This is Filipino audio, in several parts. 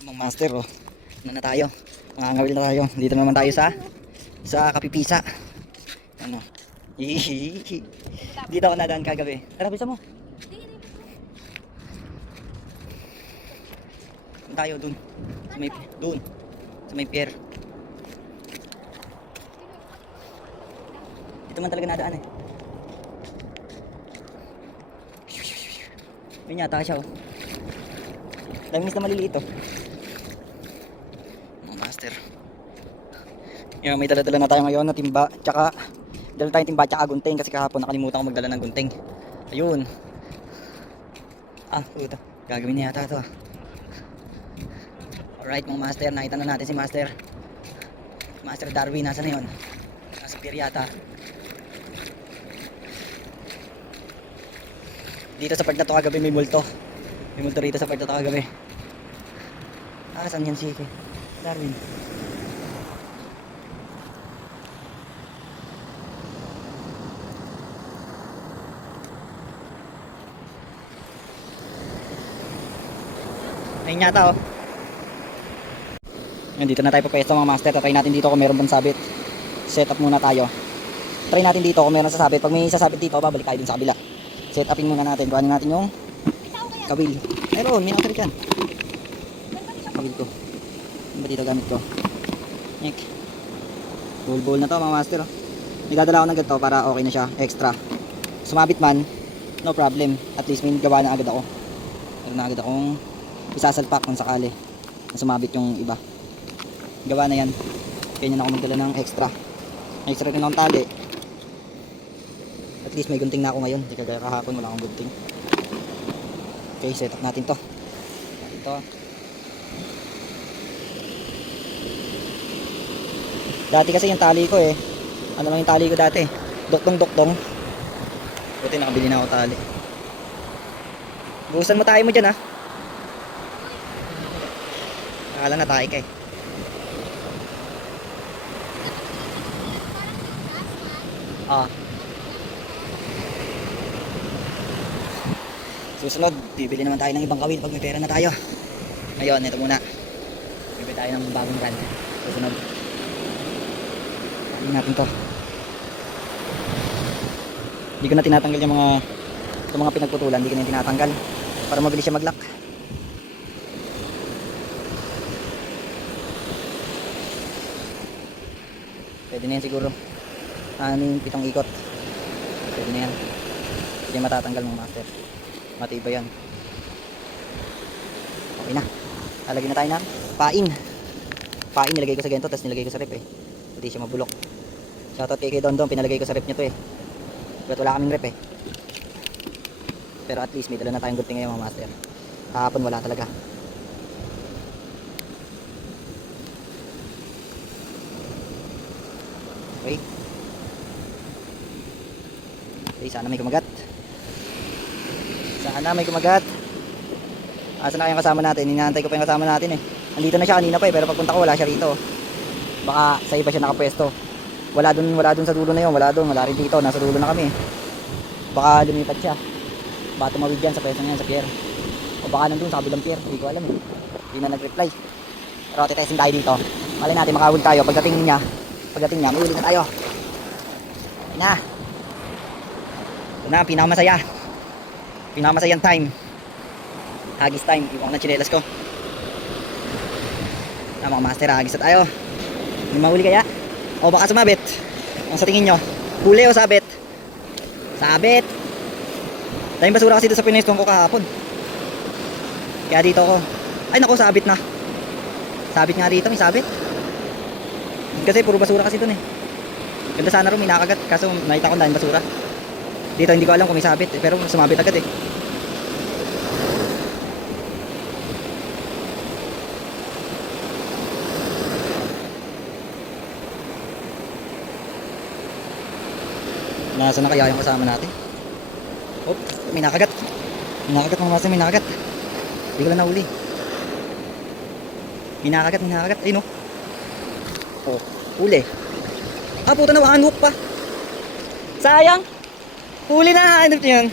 Mga master, oh. Ano na tayo? Mangangawil na tayo. Dito naman tayo sa Kapipisa. Ano? Hihihi. Dito ako nadaan kagabi. Tara, bisa mo. Saan tayo dun? Dun. Sa may pier. Dito man talaga nadaan eh. Yun yata siya, oh. Daming isda maliliit, oh. Mga master. Yung may dala-dala na tayo ngayon na timba. Tsaka dala tayong timba tsaka gunting. Kasi kahapon nakalimutan ko magdala ng gunting. Ayun. Ah, puto. Gagawin na yata ito, ah. Alright mga master, nakita na natin si Master Darwin. Nasa na yun? Nasa pier yata. Dito sa part na to kagabi may multo. May multo rito sa part na to kagabi. Ah, saan yan si Darwin? Ayun yata, oh. Yan, dito na tayo papesto mga master. Try natin dito kung meron bang sabit. Set up muna tayo. Try natin dito kung meron sasabit. Pag may sasabit dito, babalik tayo dun sa kabila. Set upin muna natin. Kuhanin natin yung kawil. Meron, may nakasabit yan. Kawil ko. Ano ba dito gamit ko? Nyek. Bowl na to mga master. May dadala ako ng ganito para okay na siya. Extra. Sumabit man, no problem. At least may gawa na agad ako. Meron na agad akong isasalpak kung sakali na sumabit yung iba. Gawa na yan. Kaya na ako magdala ng extra. Extra rin akong tali. At least may gunting na ako ngayon. Hindi kagaya kahapon wala akong gunting. Okay, set up natin to. Ito. Dati kasi yung tali ko eh. Ano lang yung tali ko dati? Doktong. Buti nakabili na ako tali. Buhusan mo tayo mo dyan, ha. Akala na tayo ka eh. Ah. Susunod, bibili naman tayo ng ibang kawil pag may pera na tayo. Ngayon, ito muna. Bibili tayo ng bagong brand. Susunod. Hindi natin to. Hindi ko na tinatanggal yung mga pinagputulan. Hindi ko na tinatanggal. Para mabilis siya mag-lock. Pwede na yan siguro. 7 ikot. Pwede na yan. Hindi matatanggal mga master. Matibay yan. Okay na. Lalagyan na tayo ng pain. Pain nilagay ko sa ganito, tapos nilagay ko sa rep eh. Hindi siya mabulok. Shoutout kay Don Don, pinalagay ko sa rep niya to eh. But wala kaming rep eh. Pero at least may dala na tayong gunting ngayon mga master. Kahapon wala talaga. Okay. Okay, sana may kumagat. Sana may kumagat. Asa na yung kasama natin? Inaantay ko pa yung kasama natin eh. Andito na siya kanina pa eh, pero pagpunta ko wala siya rito. Baka sa iba siya nakapwesto. Wala dun sa dulo na yun. Wala rin dito. Nasa dulo na kami. Baka lumipat siya. Baka tumawid dyan sa pwesto niya sa pier. O baka nandun sa kabilang pier. Hindi ko alam eh. Hindi na nag-reply. Pero titesting tayo dito. Malay natin makahuli tayo. Pagdating niya, may uli na tayo. Na. Ito na, pinakamasayang time. Hagis time. Iwan ko na chinelas ko. Mga master, hagis na tayo. May mahuli kaya? O baka sumabit? Ang sa tingin nyo? Huli o sabit? Sabit! Daming basura kasi dito sa pineston ko kahapon. Kaya dito ako. Ay naku, sabit na. Sabit nga dito, may sabit. Kasi puro basura kasi dun eh. Ganda sana rin, may nakagat. Kaso nakita ko daming basura. Dito hindi ko alam kung may sabit eh, pero sumabit agad eh. Nasaan na kaya yung kasama natin? Oh, may nakagat. May nakagat mga master, may nakagat. Hindi ko lang nahuli. May nakagat. Ayun oh. Oh, huli. Ah, puta na, hook pa. Sayang. Huli na, hanap niyo yun.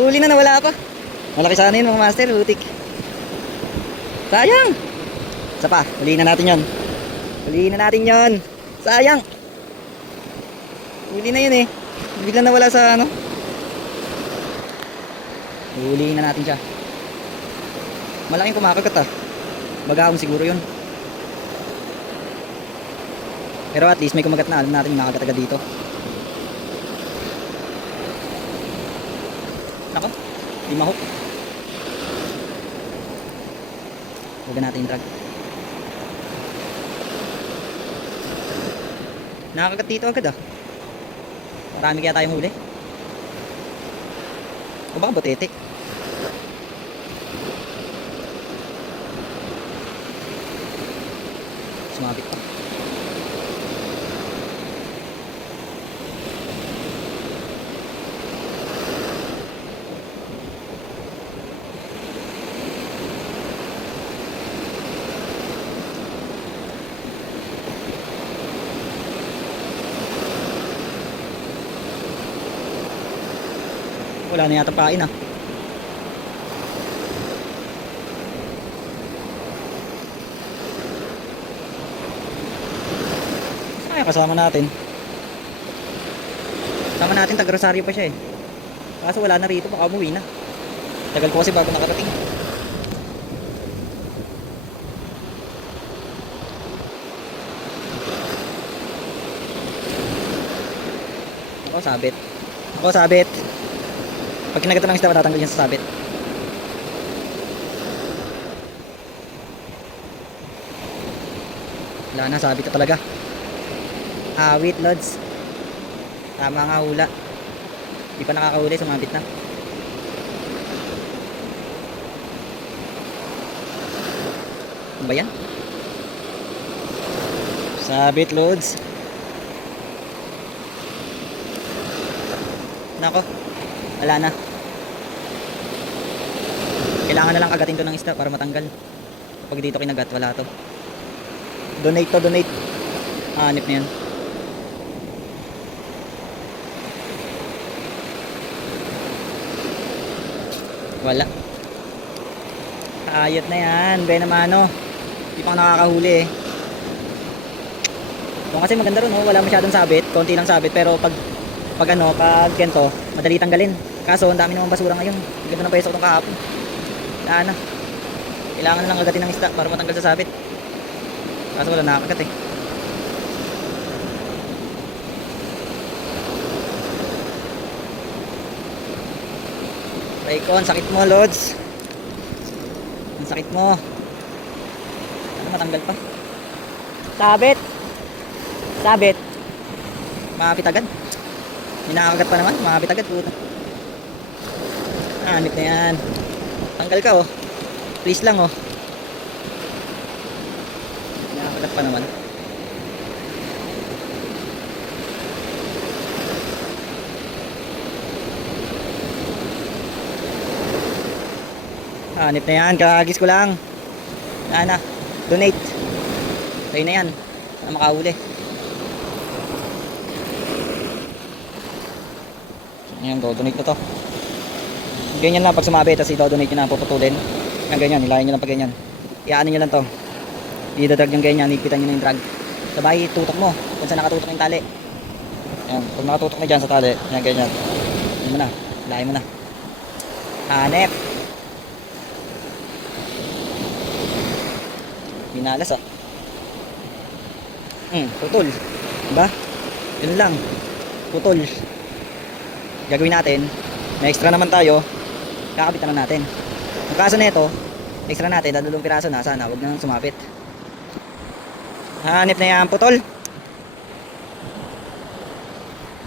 Huli na, nawala pa. Malaki sana yun mga master, butik. Sayang. Isa pa, huliin na natin yon. Huliin na natin yon. Sayang. Huli na yun eh. Bigla nawala sa ano. Huliin na natin siya. Malaking kumakagat ah. Bagahon siguro yun. Pero at least may kumagat na. Alam natin yung nakagat agad dito. Nako, di mahok. Huwag natin yung drag. Nakakagat dito agad ah. Marami kaya tayong huli. O baka botete. Sumabit pa. Wala na yata pain ah. Ay, kasama natin. Kasama natin, taga Rosario pa siya eh. Kaso wala na rito, baka umuwi na. Tagal ko kasi bago nakarating. Ako sabit. Ako sabit. Pag kinagatan ng isda, matatanggal yan sa sabit. Wala na, sabit na talaga. Awit, lods. Tama nga hula. Di pa nakakahuli, sumabit na. Ano ba yan? Sabit, lods. Nako, wala na. Kailangan na lang agatin to ng isda para matanggal. Pag dito kinagat, wala to. Donate to, donate. Hanip na yan. Wala. Ayot na yan, Ben Amano. Hindi pa nakakahuli eh. Kung kasi maganda ron, oh, wala masyadong sabit, konti lang sabit, pero pag ganito, madali tanggalin. Kaso ang dami namang basura ngayon. Ganda ng pwesto ko itong kahapon. Wala na. Kailangan na lang agatin ng isda para matanggal sa sabit. Kaso wala nakakagat eh. Raycon, sakit mo, Lods. Ang sakit mo. Ano, matanggal pa. Sabit. Sabit. Makapit agad. May nakakagat pa naman. Makapit agad. Puta. Hanip na yan. Tanggal ka oh. Please lang oh. Nakakagat pa naman. Hanip na yan, kakagis ko lang. Na, donate. Tayo na yan. Para makahuli. Ayan, donate na to. Ganyan lang pag sumabi, tapos i-donate nyo na, puputulin. Yan, ganyan, nilayan nyo lang pag ganyan. Iaanin nyo lang to. I-drag yung ganyan, ipitan nyo na yung drag. Sabay, tutok mo, kung saan nakatutok yung tali. Ayan, pag nakatutok na dyan sa tali, yan, ganyan. Yan mo na, layan mo na. Hanep. Minalas ah. Putol. Diba? Yun lang. Putol. Gagawin natin. May extra naman tayo. Kakabitan na natin. Ang kaso nito, extra natin, dadalawang piraso na. Sana, huwag nang sumapit. Hanip na yan, putol.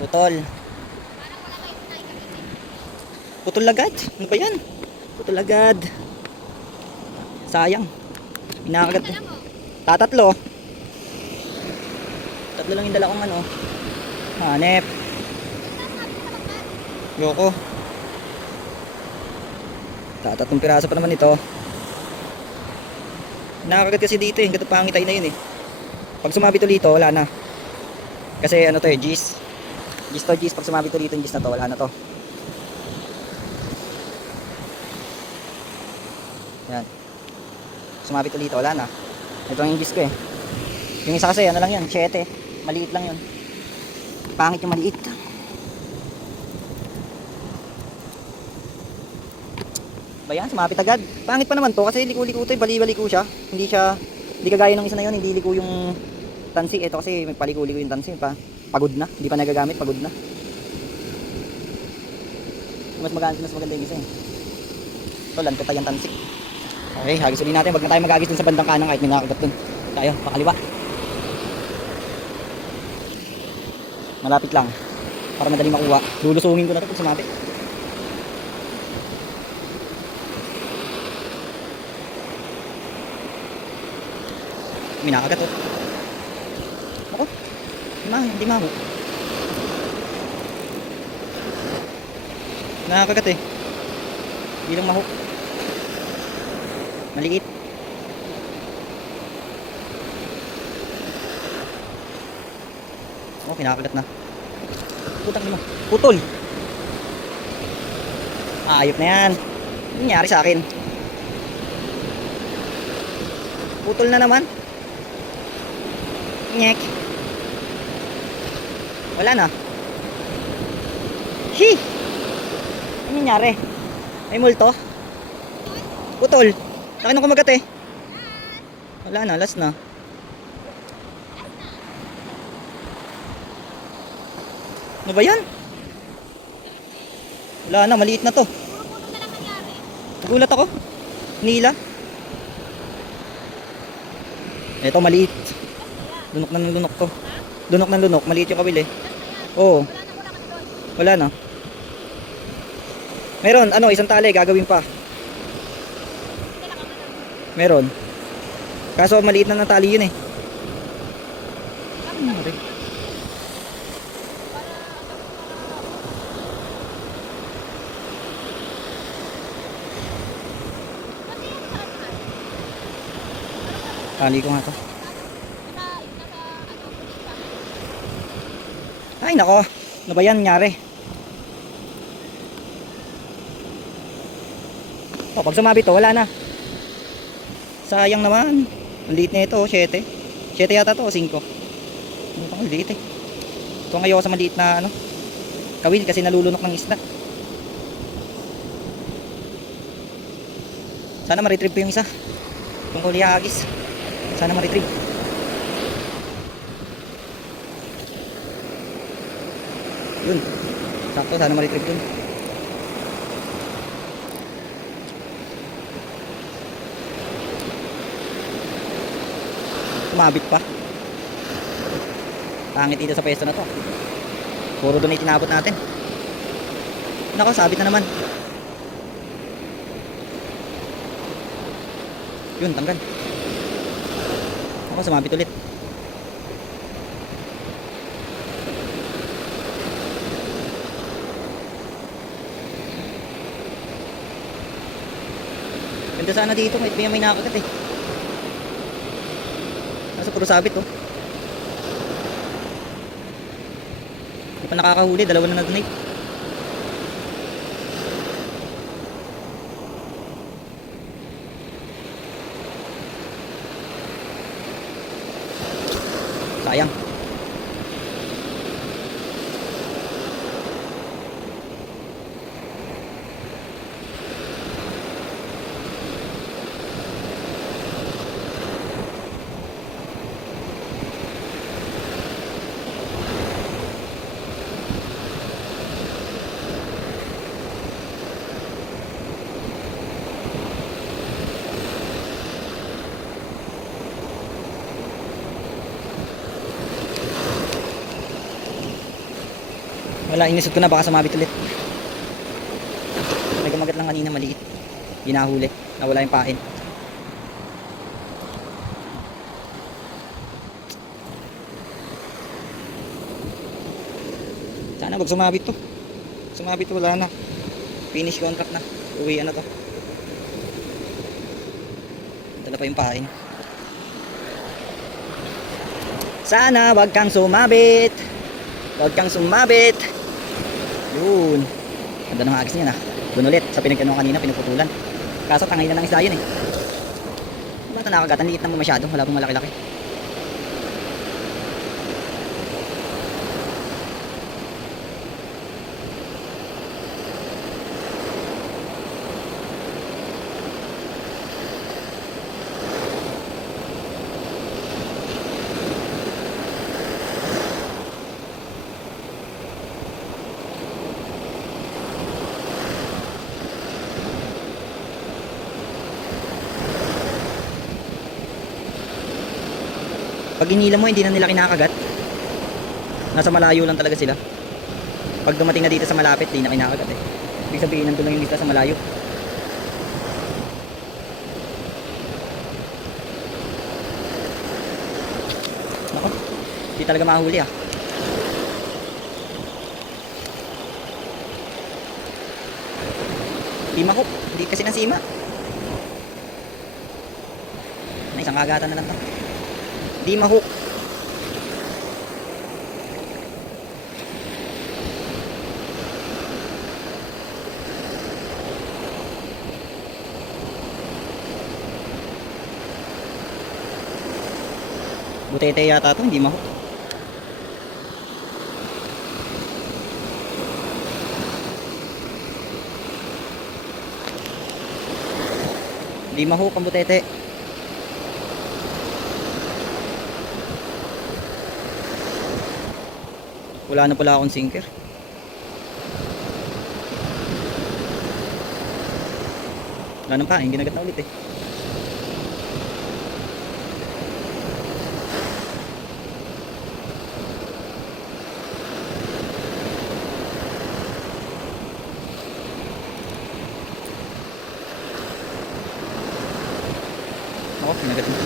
Putol. Putol agad. Ano ba yan? Putol agad. Sayang. Inakagat. Tatatlo. Tatlo lang yung dala kong ano. Hanep. Yoko. Tatatlong piraso pa naman ito. Nakakagat kasi dito eh. Gato pangitay na yun eh. Pag sumabit dito, wala na. Kasi ano to eh, G's. G's to G's. Pag sumabit dito yung G's na to, wala na to. Yan. Sumabit dito, wala na. Ito ang English ko eh. Yung isa kasi ano lang yun, 7. Maliit lang yun. Pangit yung maliit. Ba yan, sumapit agad. Pangit pa naman to kasi liko-liko to, bali-baliko siya. Hindi kagaya ng isa na yun, hindi liko yung tansi. Ito kasi may paliko-liko yung tansi pa. Pagod na, hindi pa nagagamit, pagod na. Mas maganda yung isa eh. Ito, lanto tayong tansi. Okay, hagis ulit natin. Wag na tayo magagis dun sa bandang kanang kahit may nakakagat dun. Tayo, pakaliwa. Malapit lang. Para madali makuha. Lulusungin ko na ito pag sumapit. May nakakagat oh. Ako? Hindi maho. Nakakagat eh. Hindi lang maho. Maliit. Oh, kinakagat na. Putang ina mo. Putol. Ayop na yan. Ano nangyari sa akin? Putol na naman. Nyek. Wala na. Hi. Ano nangyari? May multo? Putol. Laki nung kumagat eh. Wala na, last na. Ano ba yan? Wala na, maliit na to. Nagulat ako. Nila. Ito maliit. Lunok na ng lunok to. Lunok ng lunok, maliit yung kabili. Oo. Wala na. Meron, isang tali, gagawin pa. Meron. Kaso maliit na ng tali yun eh. Tali ko nga to. Ay nako, ano ba yan nangyari? Oh, pag sumabit to, wala na. Sayang naman. Ang liit na ito, 7. 7 yata to, o 5. Ano pa, ang liit eh. Ito ang ayoko sa maliit na kawil kasi nalulunok ng isda. Sana ma-retrieve ko yung isa. Kung huli hagis. Sana ma-retrieve. Yun. Sakto, sana ma-retrieve dun. Tumabit pa. Pangit dito sa pwesto na to. Puro doon ay tinabot natin. Nako, sabit na naman. Yun, tanggal. Ako, sumabit ulit. Ganda sana dito, may nakagat eh. Nasa puro sabit oh. Hindi pa nakakahuli, dalawa na nag-donate. Sayang. Wala, inisot ko na, baka sumabit ulit. May kumagat lang kanina, maliit. Ginahuli, nawala yung pain. Sana wag sumabit to. Sumabit to, wala na. Finish contract na. Uwi na to. Dala pa yung pain. Sana wag kang sumabit. Wag kang sumabit. Yun. Ganda ng agis niya na. Doon ulit. Sa pinagkano kanina, pinuputulan. Kaso tangay na ng isda yun eh. ito nakakagatan, liit naman masyado, wala pong malaki-laki. Pag inila mo, hindi na nila kinakagat. Nasa malayo lang talaga sila. Pag dumating na dito sa malapit, hindi na kinakagat eh. Ibig sabihin, nandun lang yung lista sa malayo. Nako, hindi talaga mahuli ah. Sima ko, hindi kasi ng sima. Isang kagatan na lang to. Di mahook. Butete yata to, hindi mahook. Hindi mahook ang butete. Wala na pala akong sinker. Wala nang pain, ginagat na ulit eh. Ako, ginagat na.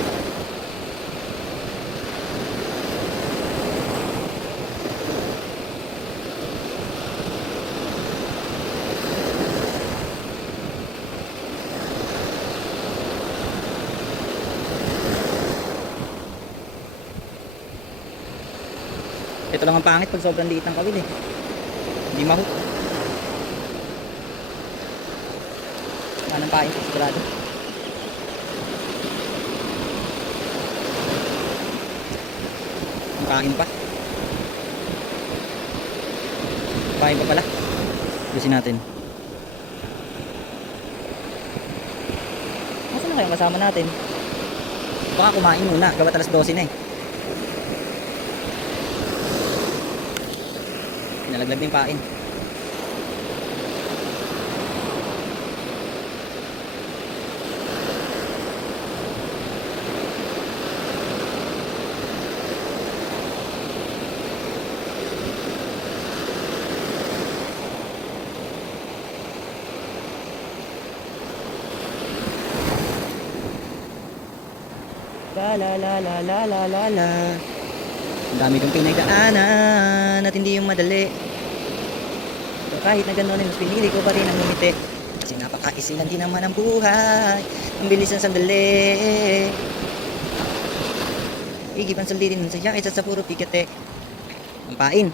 Ito lang ang pangit pag sobrang liit ng kawil eh. Hindi mahook. Anong pain sa sigurado. Ang pain pa. Pain pa pala. Gusin natin. Nasaan na kayong kasama natin? Baka kumain muna. Gawa alas 12 na eh. Nalaglag din pain. La la la la la la la la. Ang dami kong pinagdaanan at hindi yung madali. Pero kahit na gano'n, mas pinili ko pa rin ang ngumiti. Kasi napakaisilan din naman ang buhay. Ang bilis ng sandali. Igip ang sulitin ng saya kaysa sa puro pikate. Ang pain.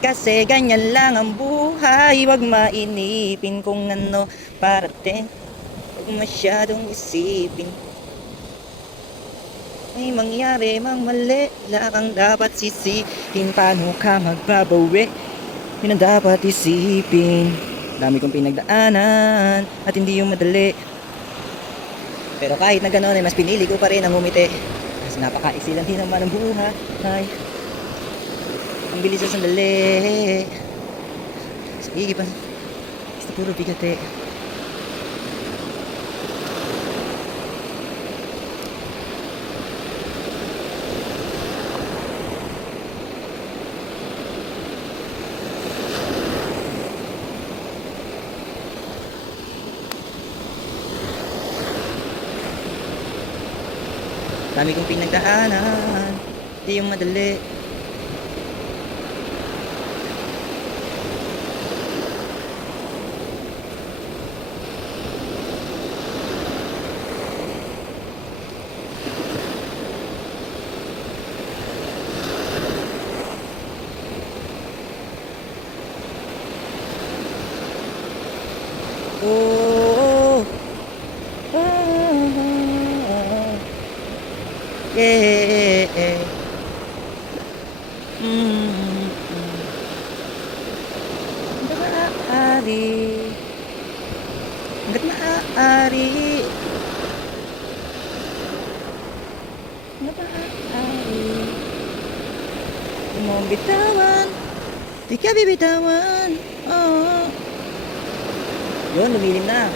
Kasi ganyan lang ang buhay. Huwag mainipin kung ano parating. Huwag masyadong isipin. May mangyari mang mali, lang ang dapat sisihin. Paano ka magbabawi? Yun ang dapat isipin. Dami kong pinagdaanan at hindi yung madali. Pero kahit na gano'n ay mas pinili ko pa rin ang ngumiti. Kasi napakaisilan din naman ang buhay. Ang bilis sa sandali. Sa igipan, basta puro bigate. Dami kong pinagdaanan, di yung madali. Oh, oh, oh, oh. Yeah. Hanggat maaari. Hanggat maaari. Hanggat maaari. Di mo bitawan. Di ka bibitawan. Oh. Yun, lumilim na.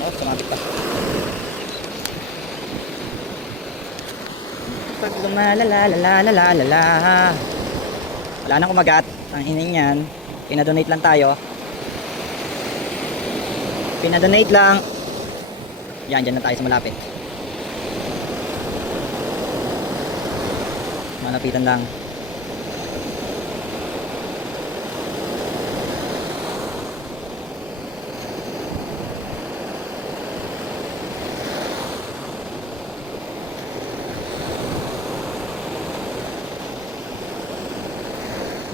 No, sumabit pa. Pag lumalalalalala. Wala nang kumagat. Ang hining yan. Pinadonate lang tayo. Pinadonate lang. Yan, dyan na tayo sa malapit. Malapitan lang.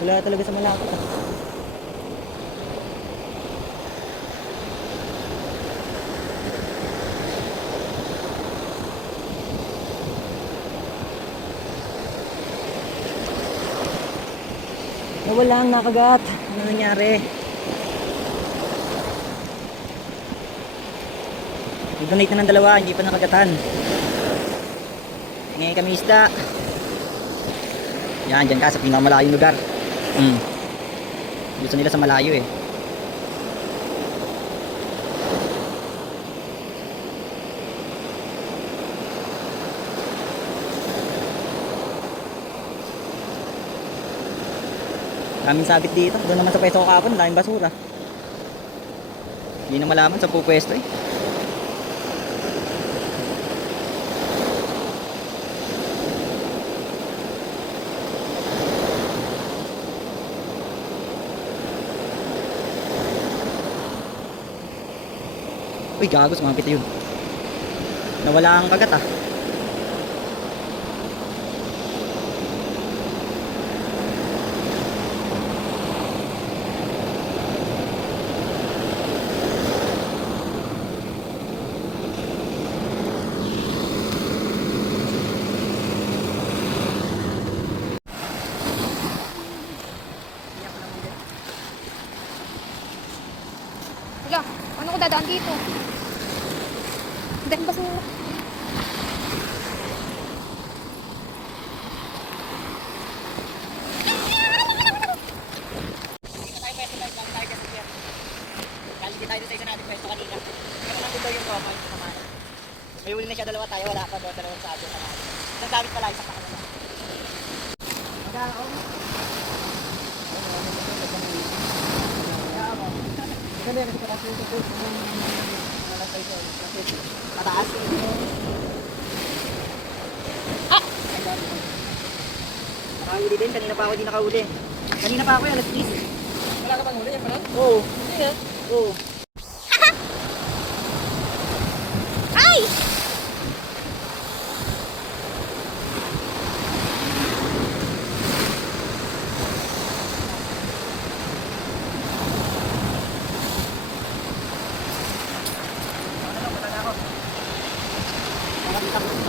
Wala talaga sa malapit ah. Nawala ang nakagat. Ano nangyari? I-donate na ng dalawa, hindi pa nakagatan. Ngayon kami isda. Yan, dyan ka sa pinakamalayong lugar. Gusto nila sa malayo eh. Daming sabit dito. Doon naman sa pwesto ko kapon, daming basura. Hindi na malaman sa pupwesto eh. Uy, gago, sumapit yun. Nawala ang kagat ah. Wala, ano ko dadaan dito? Dahil basura. Dito tayo pwesto guys, bago tayo kasi here. Galing din tayo sa isa natin pwesto kanina. Pero nandun daw yung tropa, yung kasama. May huli na siya, dalawa tayo, wala pa doon, dalawang sabi sa natin. Isang gamit pala, isang pakanala. Magkakaon. Kasi kasi ito mataas. Nakahuli din, kanina pa ako di nakahuli. Kanina pa ako yung alas 10. Wala ka pang huli yan pala? Oo. Hindi na? Oo. Ay! Nakakita ko.